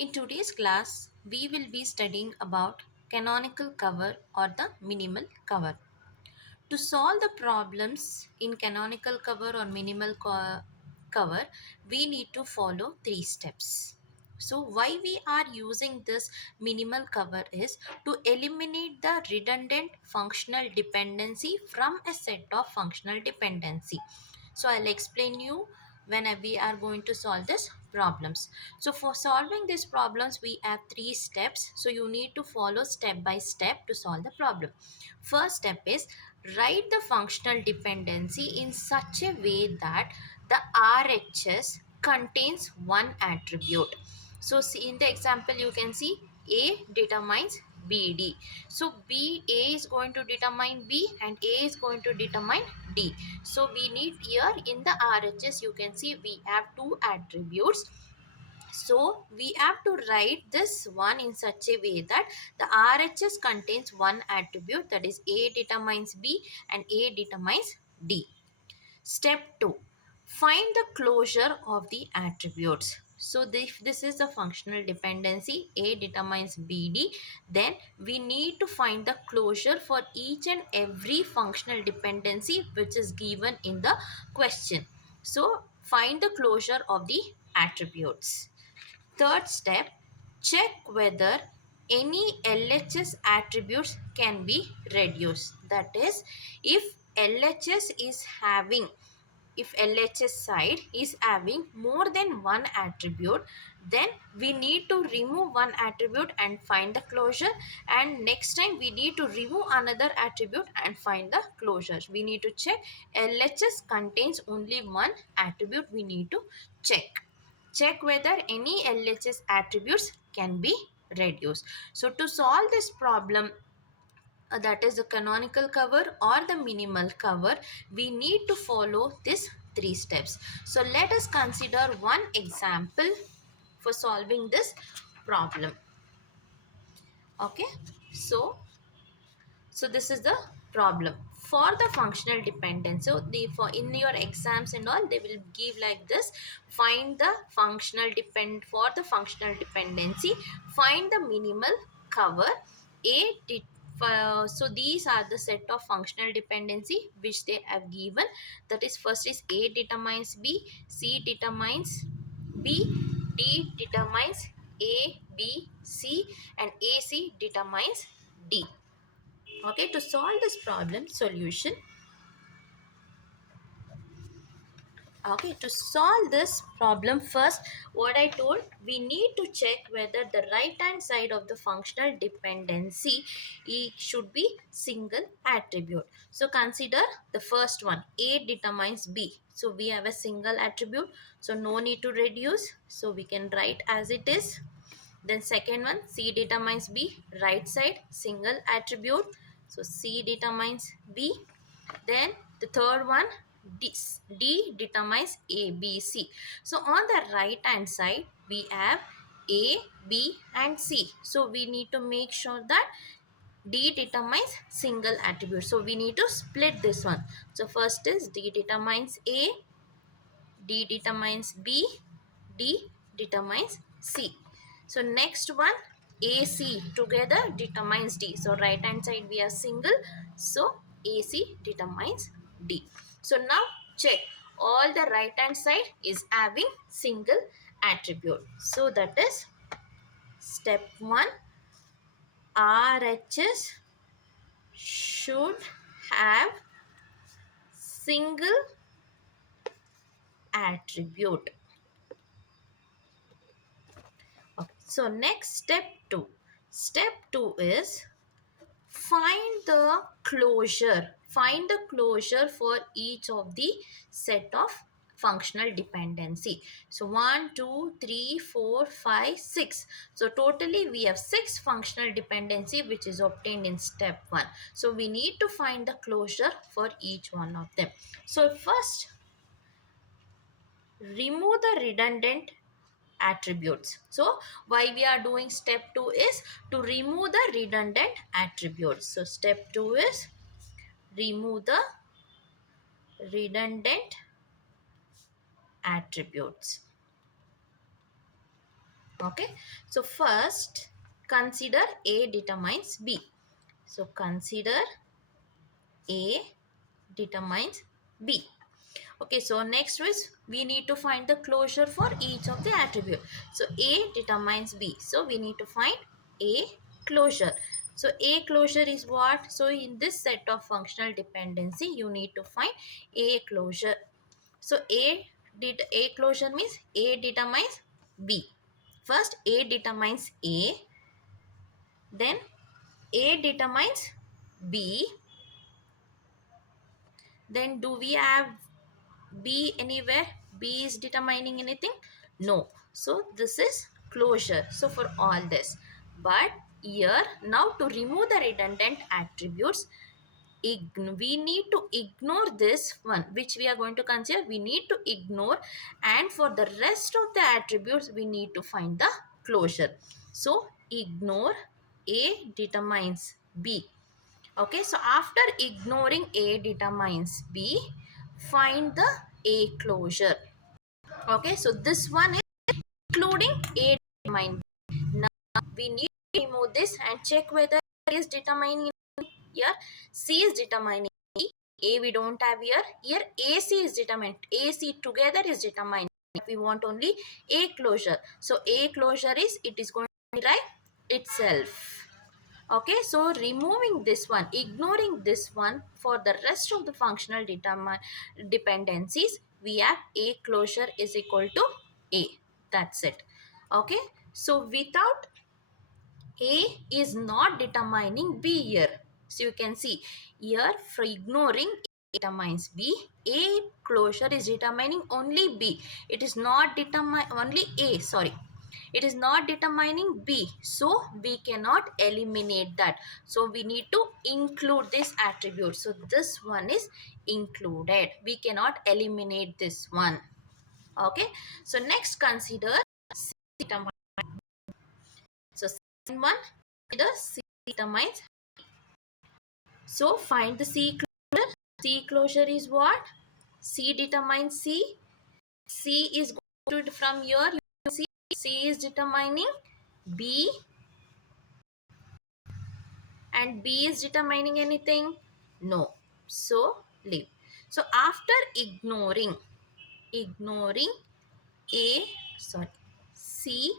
In today's class, we will be studying about canonical cover or the minimal cover. To solve the problems in canonical cover or cover, we need to follow three steps. So, why we are using this minimal cover is to eliminate the redundant functional dependency from a set of functional dependency. So, I'll explain you when we are going to solve this problems. So, for solving these problems, we have three steps. So, you need to follow step by step to solve the problem. First step is write the functional dependency in such a way that the RHS contains one attribute. So see in the example you can see A determines BD. So A is going to determine B and A is going to determine D. So we need here in the RHS you can see we have two attributes. So we have to write this one in such a way that the RHS contains one attribute, that is A determines B and A determines D. Step 2. Find the closure of the attributes. So this is the functional dependency. A determines BD. Then we need to find the closure for each and every functional dependency which is given in the question. So find the closure of the attributes. Third step, check whether any LHS attributes can be reduced. That is, if LHS is having if LHS side is having more than one attribute, then we need to remove one attribute and find the closure, and next time we need to remove another attribute and find the closure. We need to check LHS contains only one attribute. We need to check whether any LHS attributes can be reduced. So to solve this problem, that is the canonical cover or the minimal cover, we need to follow these three steps. So let us consider one example for solving this problem. Okay, so this is the problem for the functional dependence. So the for in your exams and all, they will give like this: find the for the functional dependency, find the minimal cover. So these are the set of functional dependency which they have given. That is, first is A determines B, C determines B, D determines A, B, C, and AC determines D. Okay, to solve this problem, solution. Okay, to solve this problem, first, what I told, we need to check whether the right hand side of the functional dependency should be single attribute. So consider the first one, A determines B. So we have a single attribute, so no need to reduce. So we can write as it is. Then second one, C determines B, right side, single attribute. So C determines B. Then the third one, D determines A, B, C. So on the right hand side, we have A, B and C. So we need to make sure that D determines single attribute. So we need to split this one. So first is D determines A, D determines B, D determines C. So next one, AC together determines D. So right hand side we are single. So AC determines D. So now check, all the right hand side is having single attribute. So that is step 1. RHS should have single attribute. Okay. So next step 2. Step 2 is find the closure. Find the closure for each of the set of functional dependency. So 1, 2, 3, 4, 5, 6. So totally we have 6 functional dependency which is obtained in step 1. So we need to find the closure for each one of them. So first, remove the redundant attributes. So why we are doing step 2 is to remove the redundant attributes. So step 2 is remove the redundant attributes. Okay, so first consider A determines B. So consider A determines B. Okay, so next is we need to find the closure for each of the attribute. So A determines B. So we need to find A closure. So A closure is what? So in this set of functional dependency, you need to find A closure. So A closure means A determines B. First A determines A, then A determines B. Then do we have B anywhere? B is determining anything? No. So this is closure. So for all this. But here now to remove the redundant attributes, we need to ignore this one which we are going to consider. We need to ignore, and for the rest of the attributes we need to find the closure. So ignore A determines B. Okay, so after ignoring A determines B, find the A closure. Okay, so this one is including A determine B. Now we need to remove this and check whether A is determining here. C is determining B. A we don't have here. Here AC is determined. AC together is determined. We want only A closure. So A closure is, it is going to derive itself. Okay, so removing this one, ignoring this one, for the rest of the functional dependencies, we have A closure is equal to A. That's it. Okay, so without A is not determining B here. So you can see here, for ignoring A determines B, A closure is determining only B. It is not determining only A, sorry. It is not determining B. So we cannot eliminate that. So we need to include this attribute. So this one is included. We cannot eliminate this one. Okay. So next consider C determines. So second one, consider C determines. So find the C closure. C closure is what? C determines C. C is going to, from here you can see C is determining B, and B is determining anything? No. So leave. So after ignoring A, sorry, C,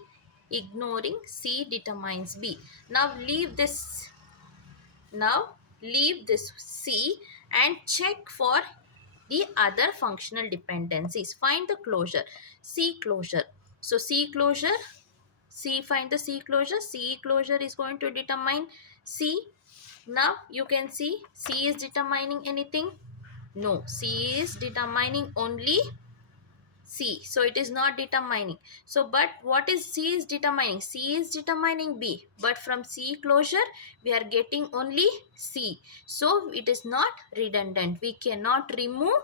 ignoring C determines B. Now leave this. Now leave this C and check for the other functional dependencies. Find the closure. C closure. So C closure. C, find the C closure. C closure is going to determine C. Now you can see C is determining anything? No, C is determining only C. So it is not determining. So but what is C is determining? C is determining B. But from C closure we are getting only C. So it is not redundant. We cannot remove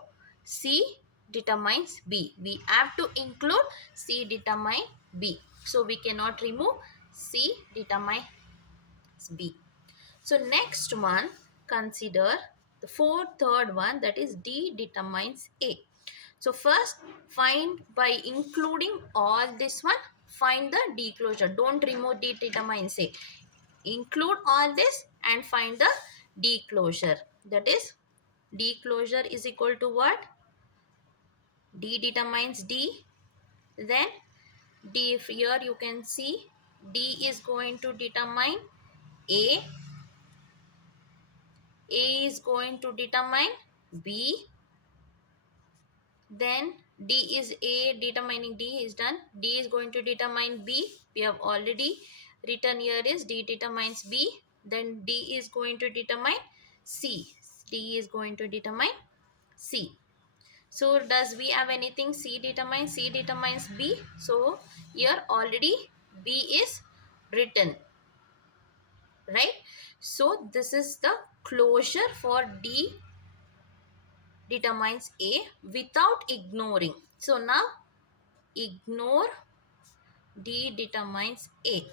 C determines B. We have to include C determine B. So we cannot remove C determines B. So next one, consider the third one, that is D determines A. So first find, by including all this one, find the D closure. Don't remove D determines A. Include all this and find the D closure. That is D closure is equal to what? D determines D. Then D, here you can see D is going to determine A. A is going to determine B. Then D is A determining D is done. D is going to determine B. We have already written here is D determines B. Then D is going to determine C. D is going to determine C. So does we have anything? C determines B. So here already B is written. Right? So this is the closure for D determines A without ignoring. So now ignore D determines A.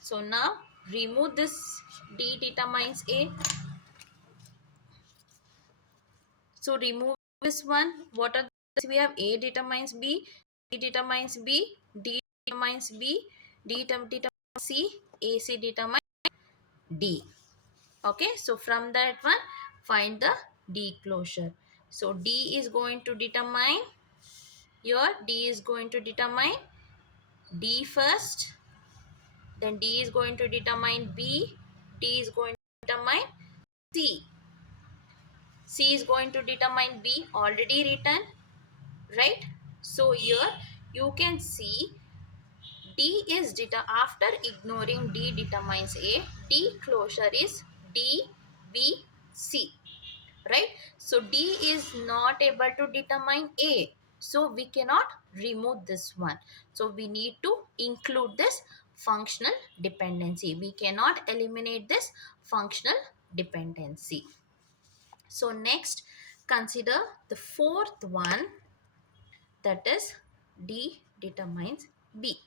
So now remove this D determines A. So remove this one. What are this? We have A determines B, D determines B, D determines B. D determine C, AC determine D. Okay, so from that one, find the D closure. So D is going to determine, your D is going to determine D first, then D is going to determine B, D is going to determine C, C is going to determine B, already written, right? So here you can see D is after ignoring D determines A, D closure is D, B, C, right? So D is not able to determine A, so we cannot remove this one. So we need to include this functional dependency. We cannot eliminate this functional dependency. So next, consider the fourth one, that is D determines B.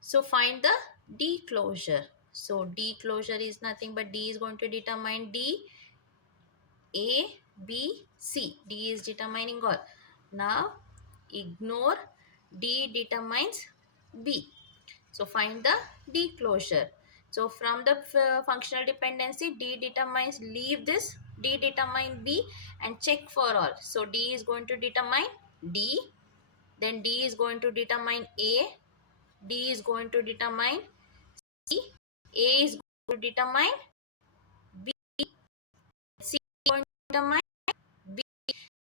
So find the D closure. So D closure is nothing but D is going to determine D, A, B, C. D is determining all. Now ignore D determines B. So find the D closure. So from the functional dependency, D determines, leave this D determine B and check for all. So D is going to determine D, then D is going to determine A, D is going to determine C, A is going to determine B, C is going to determine B.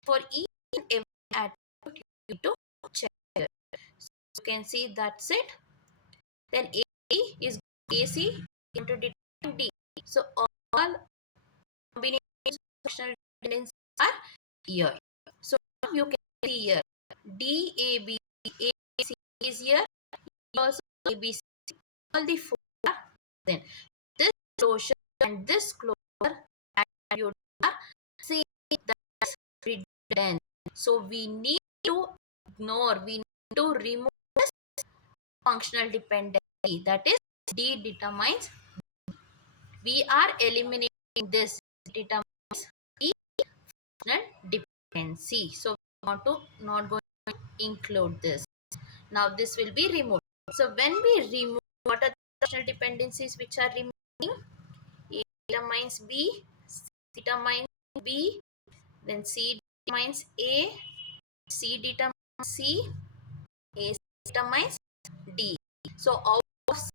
For each and every attribute you need to check here. So you can see that's it. Then is AC going to determine D. So all combinations of functional dependencies are here. So you can see here D, A, B, A, C is here. Also A, B, C. All the four are then. This closure and this closure attribute are same, that's redundant. So we need to ignore, we need to remove this functional dependency, that is D determines. We are eliminating this determines the functional dependency. So we want to not going to include this. Now this will be removed. So when we remove, what are the functional dependencies which are remaining? A determines B, C determines B, then C determines A, C determines C, A determines D. So out of 6,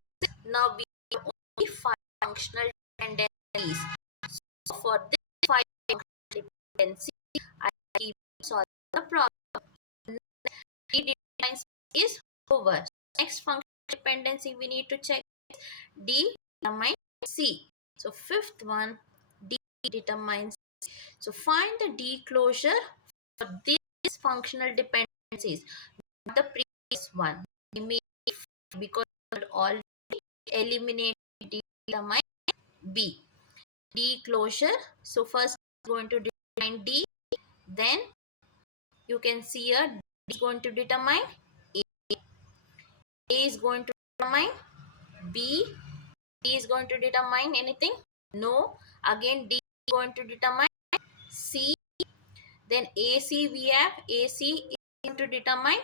now we have only 5 functional dependencies. So for this 5 functional dependencies, I keep solving the problem. D determines is over. Next functional dependency we need to check D determines C. So fifth one, D determines. So find the D closure for these functional dependencies, not the previous one. We may, because already eliminate D determine B. D closure. So first going to define D, then you can see here D is going to determine A. A is going to determine B. D is going to determine anything? No. Again D is going to determine C. Then AC we have, AC is going to determine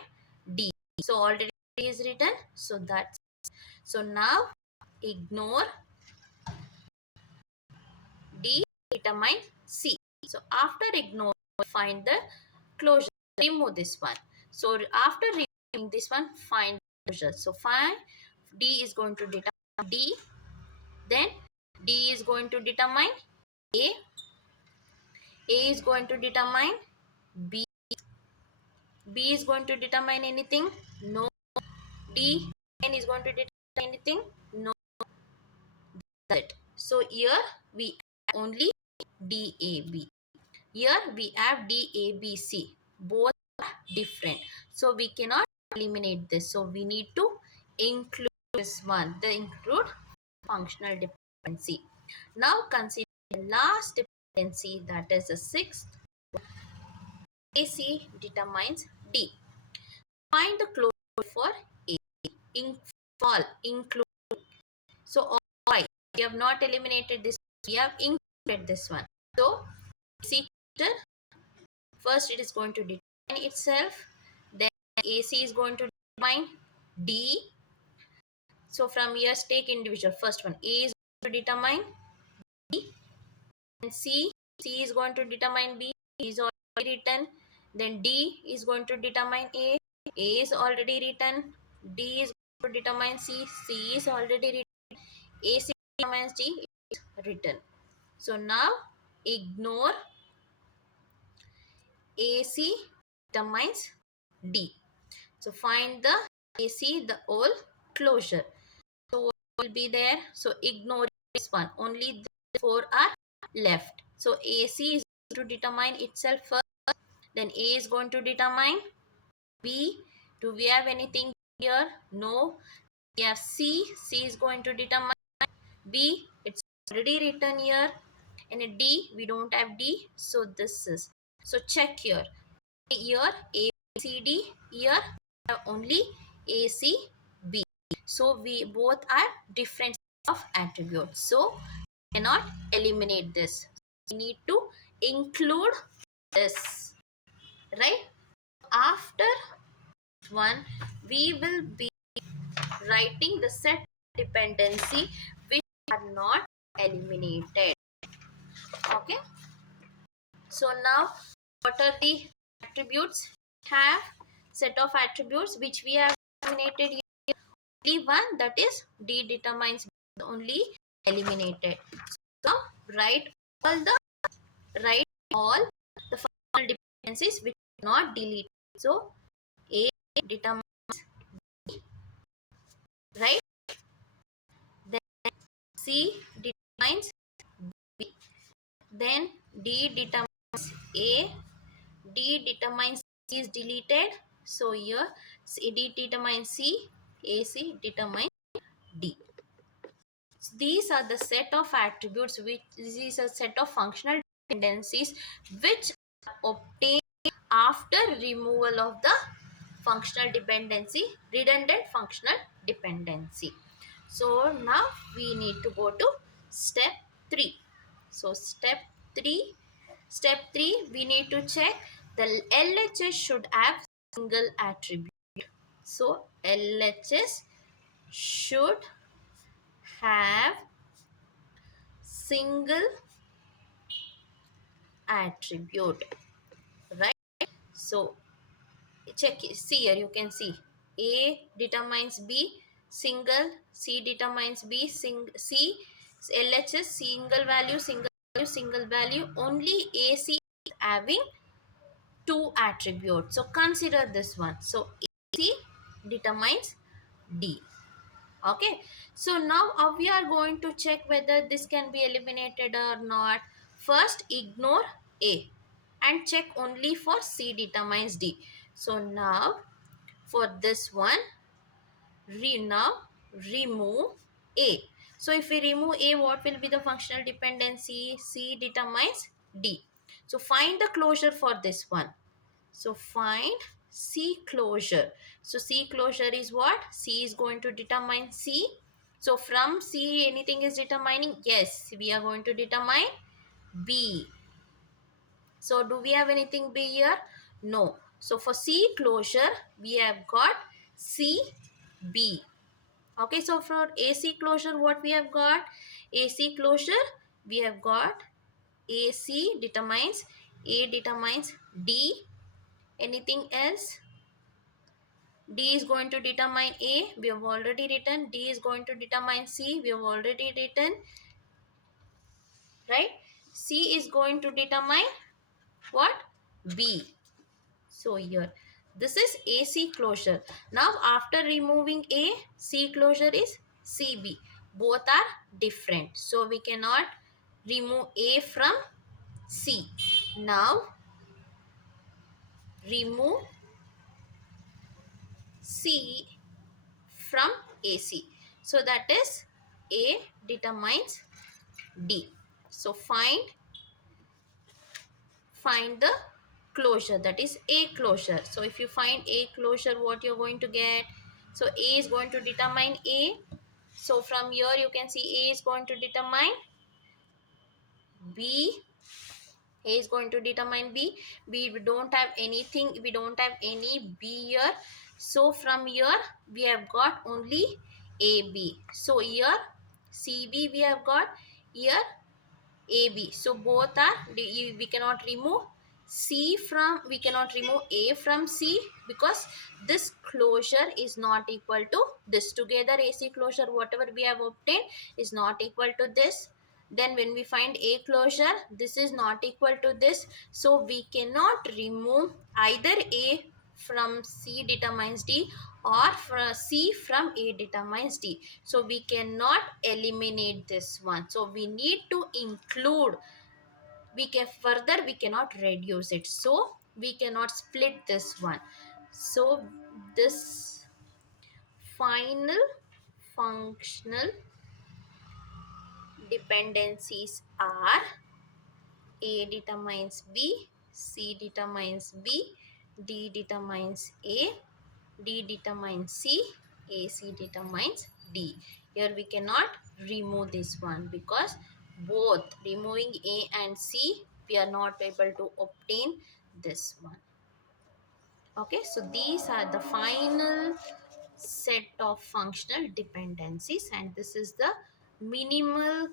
D. So already is written. So that's, so now ignore D determine C. So after ignore, find the closure. Remove this one. So after removing this one, find closure. So find D is going to determine D. Then D is going to determine A. A is going to determine B. B is going to determine anything? No. D is going to determine anything? No. That's it. So here we have only DAB. Here we have DABC. Both are different. So we cannot eliminate this. So we need to include this one. The include functional dependency. Now consider the last dependency, that is the sixth. AC determines D. Find the closure for A. Include. So why? We have not eliminated this. We have included this one. So AC closure, first it is going to determine itself. Then AC is going to determine D. So from here, take individual. First one, A is going to determine B, and C is going to determine B. B is already written. Then D is going to determine A. A is already written. D is going to determine C. C is already written. AC determines D is written. So now ignore AC determines D. So find the AC, the whole closure. So what will be there? So ignore this one. Only the four are left. So AC is going to determine itself first. Then A is going to determine B. Do we have anything here? No. We have C. C is going to determine B. It's already written here. And a D, we don't have D. So this is. So check here. Here A, C, D. Here we have only A, C, B. So we both are different of attributes. So we cannot eliminate this. We need to include this. Right? After one, we will be writing the set dependency which are not eliminated. Okay. So now what are the attributes? Have set of attributes which we have eliminated here. Only one, that is D determines only eliminated. So write all the functional dependencies which are not deleted. So A determines B, right? Then C determines B. Then D determines A. D determines C is deleted. So here D determines C. AC determines D. These are the set of attributes which is a set of functional dependencies which are obtained after removal of the functional dependency, redundant functional dependency. So now we need to go to step 3. So step 3, we need to check the LHS should have single attribute. So LHS should have single attribute, right? So check it. See here, you can see A determines B single, C determines B C, LHS single value, single value. Only AC is having two attributes. So consider this one. So AC determines D. Okay, so now we are going to check whether this can be eliminated or not. First ignore A and check only for C determines D. So now for this one, remove A. So if we remove A, what will be the functional dependency? C determines D. So find the closure for this one. So find C closure. So C closure is what? C is going to determine C. So from C anything is determining? Yes, we are going to determine B. So do we have anything B here? No. So for C closure we have got C, B. Okay, so for AC closure what we have got? AC closure we have got AC determines A determines D. Anything else? D is going to determine A, we have already written. D is going to determine C, we have already written, right? C is going to determine what? B. So here, this is AC closure. Now after removing A, C closure is CB. Both are different. So we cannot remove A from C. Now remove C from AC. So that is A determines D. So find the closure, that is A closure. So if you find A closure, what you're going to get? So A is going to determine A. So from here you can see A is going to determine B. A is going to determine B. We don't have anything, we don't have any B here. So from here we have got only AB. So here CB we have got, here AB. So both are, we cannot remove C from, we cannot remove A from C, because this closure is not equal to this. Together AC closure whatever we have obtained is not equal to this. Then when we find A closure, this is not equal to this. So we cannot remove either A from C determines D, or from C from A determines D. So we cannot eliminate this one. So we need to include, we can further, we cannot reduce it. So we cannot split this one. So this final functional dependencies are: A determines B, C determines B, D determines A, D determines C, AC determines D. Here we cannot remove this one, because both removing A and C, we are not able to obtain this one. Okay, so these are the final set of functional dependencies, and this is the minimal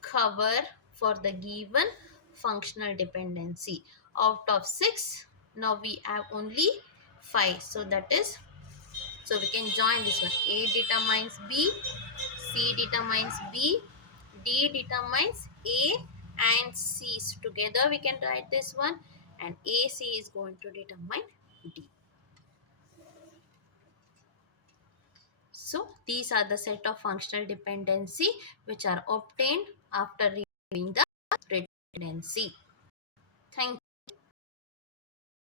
cover for the given functional dependency. Out of 6, now we have only 5. So that is, so we can join this one. A determines B, C determines B, D determines A and C. So together we can write this one, and AC is going to determine D. So these are the set of functional dependency which are obtained after removing the redundancy. Thank you.